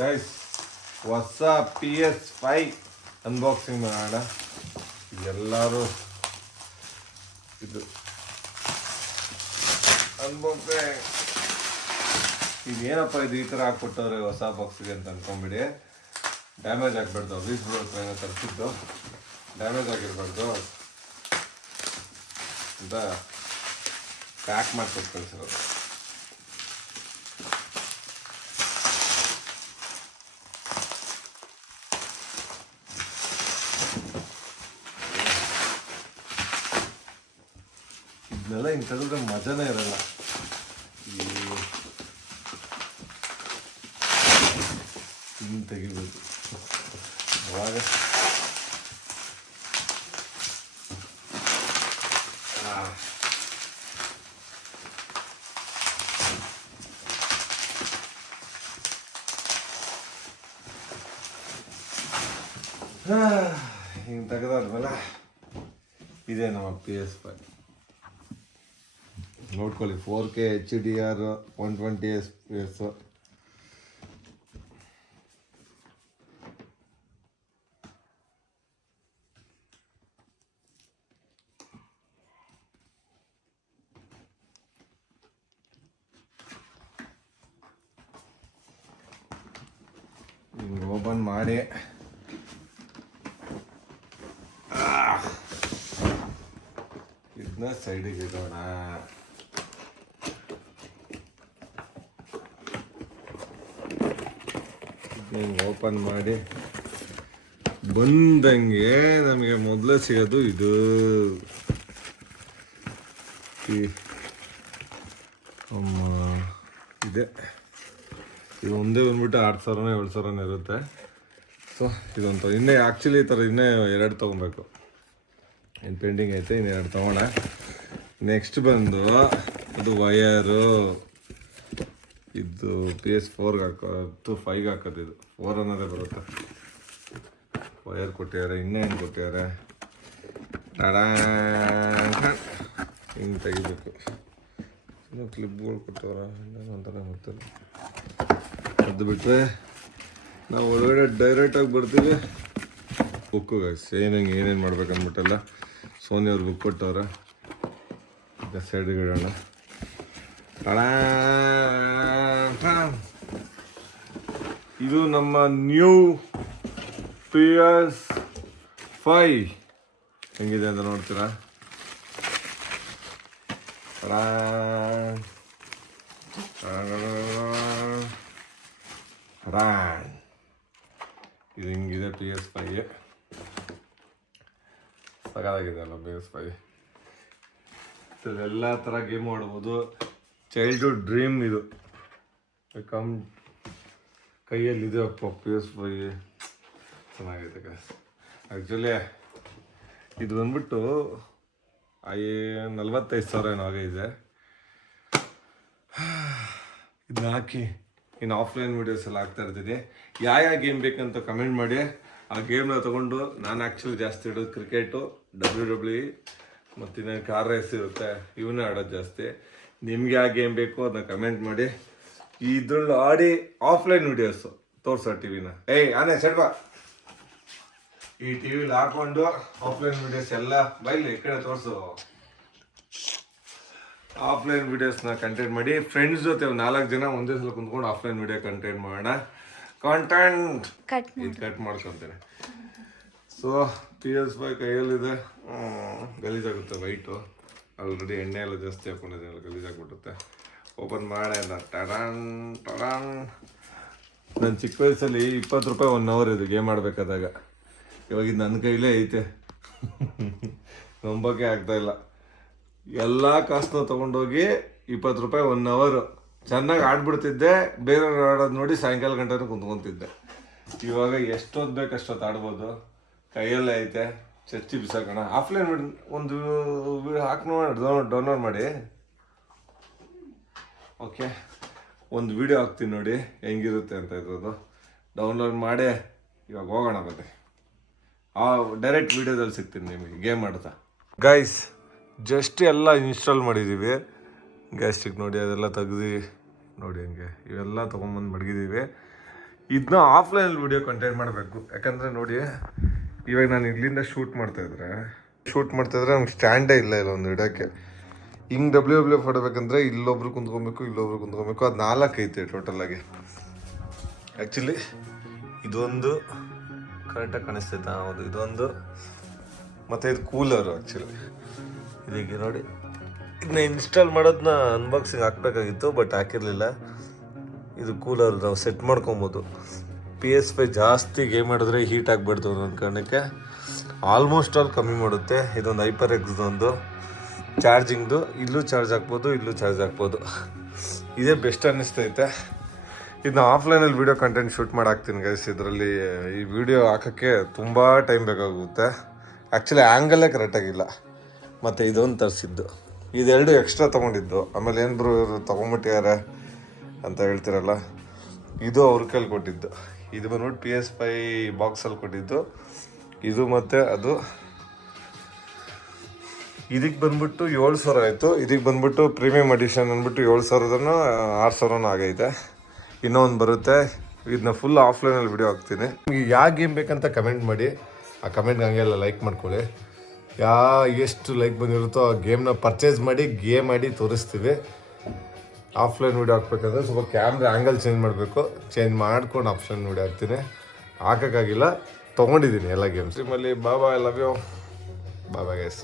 Guys ಹೊಸ PS5 unboxing ಮಾಡೋಣ. ಎಲ್ಲರೂ ಇದು ಅನ್ಬಾಕ್ಸಿಂಗ್. ಇದೇನಪ್ಪ ಇದು ಈ ಥರ ಹಾಕ್ಕೊಟ್ಟವ್ರೆ ಹೊಸ ಬಾಕ್ಸಿಗೆ ಅಂತ ಅನ್ಕೊಂಬಿಡಿ. ಡ್ಯಾಮೇಜ್ ಆಗಿಬಿಡ್ದು. ಬೀಸ್ಬಿಡೋದು ಏನೋ ತರಿಸಿದ್ದು ಡ್ಯಾಮೇಜ್ ಆಗಿರ್ಬಾರ್ದು ಅಂತ ಪ್ಯಾಕ್ ಮಾಡ್ಕೊಟ್ಟು ಕಳಿಸಿರೋದು. ಇದನ್ನೆಲ್ಲ ಹಿಂಗೆ ತೆಗೆದ್ರೆ ಮಜಾನೇ ಇರಲ್ಲ. ಹಿಂಗೆ ತೆಗಿಬೇಕು ಅವಾಗ ಹಿಂಗೆ ತೆಗೆದಾದ್ಮೇಲೆ ಇದೇ ನಮ್ಮ PS5. ನೋಡ್ಕೊಳ್ಳಿ, 4K HDR 120 FPS. ಹಿಂಗೆ ಓಪನ್ ಮಾಡಿ ಇದನ್ನ ಸೈಡಿಗೆ ಇಡೋಣ. ಹಿಂಗೆ ಓಪನ್ ಮಾಡಿ ಬಂದಂಗೆ ನಮಗೆ ಮೊದಲೇ ಸಿಗೋದು ಇದು. ಅಮ್ಮ ಇದೆ. ಇದು ಒಂದೇ ಬಂದ್ಬಿಟ್ಟು 6,000 7,000 ಇರುತ್ತೆ. ಸೊ ಇದೊಂದು ಇನ್ನೇ ಆ್ಯಕ್ಚುಲಿ ಈ ಥರ ಇನ್ನೇ 2 ತೊಗೊಬೇಕು. ಏನು ಪೆಂಡಿಂಗ್ ಐತೆ, ಇನ್ನು 2 ತೊಗೋಣ. ನೆಕ್ಸ್ಟ್ ಬಂದು ಅದು ವಯರು. ಇದು PS4ಗೆ ಹಾಕೋದು 5ಗೆ ಹಾಕೋದು. ಇದು 4 ಅನ್ನೋದೇ ಬರುತ್ತೆ. ವಯರ್ ಕೊಟ್ಟಿದ್ದಾರೆ. ಇನ್ನೇನು ಕೊಟ್ಟಿದ್ದಾರೆ, ಹಿಂಗೆ ತೆಗಿಬೇಕು. ಇನ್ನೂ ಕ್ಲಿಪ್ಗಳು ಕೊಟ್ಟವ್ರ ಇನ್ನೇನು ಅಂತಾನೆ ಗೊತ್ತಿಲ್ಲ. ಅದು ಬಿಟ್ಟರೆ ನಾವು ಒಳಗಡೆ ಡೈರೆಕ್ಟಾಗಿ ಬರ್ತೀವಿ. ಬುಕ್ಕು ಗೈಸ್ ಏನೇನು ಮಾಡ್ಬೇಕು ಅಂದ್ಬಿಟ್ಟೆಲ್ಲ ಸೋನಿ ಅವ್ರು ಬುಕ್ ಕೊಟ್ಟವ್ರೆ. ಈಗ ಸೈಡ್ಗೆ ಇಡೋಣ. ಇದು ನಮ್ಮ ನ್ಯೂ PS5 ಹೆಂಗಿದೆ ಅಂತ ನೋಡ್ತೀರಾ? ಇದು ಹಿಂಗಿದೆ PS5. ಸಗಾಗಿದೆ ಅಲ್ಲ PS5. ಎಲ್ಲ ಥರ ಗೇಮ್ ಆಡ್ಬೋದು. ಚೈಲ್ಡ್ಹುಡ್ ಡ್ರೀಮ್ ಇದು. ಕೈಯಲ್ಲಿದೆ ಅಪ್ಪ PS5 ಚೆನ್ನಾಗೈತೆ ಗೈಸ್. ಆ್ಯಕ್ಚುಲಿ ಇದು ಬಂದ್ಬಿಟ್ಟು 45,000 ಏನೋ ಆಗೈತೆ. ಇದನ್ನ ಹಾಕಿ ಇನ್ನು ಆಫ್ಲೈನ್ ವೀಡಿಯೋಸ್ ಎಲ್ಲ ಹಾಕ್ತಾ ಇರ್ತೀನಿ. ಯಾವ ಗೇಮ್ ಬೇಕಂತ ಕಮೆಂಟ್ ಮಾಡಿ. ಆ ಗೇಮ್ನ ತೊಗೊಂಡು ನಾನು ಆ್ಯಕ್ಚುಲಿ ಜಾಸ್ತಿ ಇಡೋದು ಕ್ರಿಕೆಟು, WWE ಮತ್ತು ಇನ್ನೇನು ಕಾರ್ ರೇಸ್ ಇರುತ್ತೆ, ಇವನ್ನೇ ಆಡೋದು ಜಾಸ್ತಿ. ನಿಮ್ಗೆ ಯಾವ ಗೇಮ್ ಬೇಕು ಅದನ್ನ ಕಮೆಂಟ್ ಮಾಡಿ. ಇದ್ರಲ್ಲಿ ಆಡಿ ಆಫ್ಲೈನ್ ವೀಡಿಯೋಸು ತೋರಿಸೋ ಟಿವಿನ ಆನೆ ಸೆಡ್ಬಾ ಈ ಟಿವಿಲಿ ಹಾಕೊಂಡು ಆಫ್ಲೈನ್ ವೀಡಿಯೋಸ್ ಎಲ್ಲ ಬೈಲಿ ಈ ಕಡೆ ತೋರಿಸು. ಆಫ್ಲೈನ್ ವೀಡಿಯೋಸ್ನ ಕಂಟೆಂಟ್ ಮಾಡಿ ಫ್ರೆಂಡ್ಸ್ ಜೊತೆ 4 ಜನ ಒಂದೇ ಸಲ ಕುಂತ್ಕೊಂಡು ಆಫ್ಲೈನ್ ವೀಡಿಯೋ ಕಂಟೆಂಟ್ ಮಾಡೋಣ. ಕಾಂಟೆಂಟ್ ಇದು ಕಟ್ ಮಾಡ್ಕೊತೇನೆ. ಸೊ PS5 ಕೈಯಲ್ಲಿದೆ. ಗಲೀಜಾಗುತ್ತೆ ವೈಟು. ಆಲ್ರೆಡಿ ಎಣ್ಣೆ ಎಲ್ಲ ಜಾಸ್ತಿ ಹಾಕೊಂಡಿದ್ದೀನಿ, ಗಲೀಜಾಗ್ಬಿಡುತ್ತೆ. ಓಪನ್ ಮಾಡೋಣ. ನಾನು ಚಿಕ್ಕ ವಯಸ್ಸಲ್ಲಿ 20 ರೂಪಾಯಿ 1 ಅವರ್ ಇದು ಗೇಮ್ ಆಡಬೇಕಾದಾಗ. ಇವಾಗ ಇದು ನನ್ನ ಕೈಲೇ ಐತೆ. ನಂಬೋಕೆ ಆಗ್ತಾಯಿಲ್ಲ. ಎಲ್ಲ ಕಾಸನ್ನ ತೊಗೊಂಡೋಗಿ 20 ರೂಪಾಯಿ 1 ಅವರ್ ಚೆನ್ನಾಗಿ ಆಡ್ಬಿಡ್ತಿದ್ದೆ. ಬೇರೆಯವ್ರು ಆಡೋದು ನೋಡಿ ಸಾಯಂಕಾಲ ಗಂಟೆನೂ ಕುಂತ್ಕೊತಿದ್ದೆ. ಇವಾಗ ಎಷ್ಟೊತ್ತು ಬೇಕು ಅಷ್ಟೊತ್ತು ಆಡ್ಬೋದು. ಕೈಯಲ್ಲೇ ಐತೆ. ಚಚ್ಚಿ ಬಿಸಾಕೋಣ. ಆಫ್ಲೈನ್ ಒಂದು ಹಾಕಿ ನೋಡಿ, ಡೌನ್ಲೋಡ್ ಮಾಡಿ. ಓಕೆ, ಒಂದು ವಿಡಿಯೋ ಹಾಕ್ತೀನಿ ನೋಡಿ ಹೆಂಗಿರುತ್ತೆ ಅಂತ ಇರೋದು. ಡೌನ್ಲೋಡ್ ಮಾಡಿ ಇವಾಗ ಹೋಗೋಣ ಬನ್ನಿ. ಡೈರೆಕ್ಟ್ ವೀಡಿಯೋದಲ್ಲಿ ಸಿಗ್ತೀನಿ ನಿಮಗೆ ಗೇಮ್ ಆಡ್ತಾ. ಗೈಸ್ ಜಸ್ಟ್ ಎಲ್ಲ ಇನ್ಸ್ಟಾಲ್ ಮಾಡಿದ್ದೀವಿ. ಗ್ಯಾಸ್ಟ್ರಿಕ್ ನೋಡಿ ಅದೆಲ್ಲ ತೆಗ್ದು ನೋಡಿ ಹಂಗೆ ಇವೆಲ್ಲ ತೊಗೊಂಬಂದು ಮಡಗಿದ್ದೀವಿ. ಇದನ್ನ ಆಫ್ಲೈನಲ್ಲಿ ವಿಡಿಯೋ ಕಂಟೆಂಟ್ ಮಾಡಬೇಕು. ಯಾಕಂದರೆ ನೋಡಿ, ಇವಾಗ ನಾನು ಇಲ್ಲಿಂದ ಶೂಟ್ ಮಾಡ್ತಾಯಿದ್ರೆ ನಮ್ಗೆ ಸ್ಟ್ಯಾಂಡೇ ಇಲ್ಲ ಒಂದು ಇಡೋಕ್ಕೆ. ಹಿಂಗೆ ಡಬ್ಲ್ಯೂ ಹೊಡಬೇಕಂದ್ರೆ ಇಲ್ಲೊಬ್ರು ಕುಂತ್ಕೊಬೇಕು, ಅದು 4 ಐತೆ ಟೋಟಲಾಗಿ. ಆ್ಯಕ್ಚುಲಿ ಇದೊಂದು ಕರೆಕ್ಟಾಗಿ ಕಾಣಿಸ್ತೈತಾ? ಹೌದು, ಇದೊಂದು. ಮತ್ತು ಇದು ಕೂಲರು. ಆ್ಯಕ್ಚುಲಿ ಇದೀಗ ನೋಡಿ, ಇದನ್ನ ಇನ್ಸ್ಟಾಲ್ ಮಾಡೋದನ್ನ ಅನ್ಬಾಕ್ಸಿಂಗ್ ಹಾಕಬೇಕಾಗಿತ್ತು, ಬಟ್ ಹಾಕಿರಲಿಲ್ಲ. ಇದು ಕೂಲರ್ ನಾವು ಸೆಟ್ ಮಾಡ್ಕೊಬೋದು. PS5 ಜಾಸ್ತಿ ಗೇಮ್ ಆಡಿದ್ರೆ ಹೀಟ್ ಆಗಿಬಿಡ್ತು ನನ್ನ ಕಾರಣಕ್ಕೆ. ಆಲ್ಮೋಸ್ಟ್ ಆಲ್ ಕಮ್ಮಿ ಮಾಡುತ್ತೆ. ಇದೊಂದು HyperX ಚಾರ್ಜಿಂಗ್ದು. ಇಲ್ಲೂ ಚಾರ್ಜ್ ಹಾಕ್ಬೋದು. ಇದೇ ಬೆಸ್ಟ್ ಅನ್ನಿಸ್ತೈತೆ. ಇದನ್ನ ಆಫ್ಲೈನಲ್ಲಿ ವೀಡಿಯೋ ಕಂಟೆಂಟ್ ಶೂಟ್ ಮಾಡಿ ಹಾಕ್ತೀನಿ ಗೈಸ್. ಇದರಲ್ಲಿ ಈ ವಿಡಿಯೋ ಹಾಕೋಕ್ಕೆ ತುಂಬ ಟೈಮ್ ಬೇಕಾಗುತ್ತೆ. ಆ್ಯಕ್ಚುಲಿ ಆ್ಯಂಗಲ್ಲೇ ಕರೆಕ್ಟಾಗಿಲ್ಲ. ಮತ್ತು ಇದೊಂದು ತರಿಸಿದ್ದು, ಇದೆರಡು ಎಕ್ಸ್ಟ್ರಾ ತೊಗೊಂಡಿದ್ದು. ಆಮೇಲೆ ಏನು ಬ್ರೋ ಇವರು ತೊಗೊಂಬಿಟ್ಟಿದ್ದಾರೆ ಅಂತ ಹೇಳ್ತಿರಲ್ಲ, ಇದು ಅವ್ರ ಕೈಲಿ ಕೊಟ್ಟಿದ್ದು. ಇದು ಬಂದ್ಬಿಟ್ಟು PS5 ಬಾಕ್ಸಲ್ಲಿ ಕೊಟ್ಟಿದ್ದು. ಇದು ಮತ್ತು ಅದು ಇದಕ್ಕೆ ಬಂದ್ಬಿಟ್ಟು 7,000 ಆಯಿತು. ಇದಕ್ಕೆ ಬಂದ್ಬಿಟ್ಟು ಪ್ರೀಮಿಯಮ್ ಎಡಿಷನ್ ಅಂದ್ಬಿಟ್ಟು 7,000 6,000 ಆಗೈತೆ. ಇನ್ನೊಂದು ಬರುತ್ತೆ. ಇದನ್ನ ಫುಲ್ ಆಫ್ಲೈನಲ್ಲಿ ವಿಡಿಯೋ ಹಾಕ್ತೀನಿ. ನಿಮಗೆ ಯಾವ ಗೇಮ್ ಬೇಕಂತ ಕಮೆಂಟ್ ಮಾಡಿ. ಆ ಕಮೆಂಟ್ಗೆ ಹಂಗೆಲ್ಲ ಲೈಕ್ ಮಾಡ್ಕೊಳ್ಳಿ. ಎಷ್ಟು ಲೈಕ್ ಬಂದಿರುತ್ತೋ ಆ ಗೇಮ್ನ ಪರ್ಚೇಸ್ ಮಾಡಿ ಗೇಮ್ ಆಡಿ ತೋರಿಸ್ತೀವಿ. ಆಫ್ಲೈನ್ ವೀಡಿಯೋ ಹಾಕ್ಬೇಕಂದ್ರೆ ಸ್ವಲ್ಪ ಕ್ಯಾಮ್ರಾ ಆ್ಯಂಗಲ್ ಚೇಂಜ್ ಮಾಡ್ಕೊಂಡು ಆಫ್ಲೈನ್ ವೀಡಿಯೋ ಹಾಕ್ತೀನಿ. ಹಾಕೋಕ್ಕಾಗಿಲ್ಲ, ತೊಗೊಂಡಿದ್ದೀನಿ ಎಲ್ಲ ಗೇಮ್ಸ್. ನಿಮ್ಮಲ್ಲಿ Baba, I love you. Baba guys.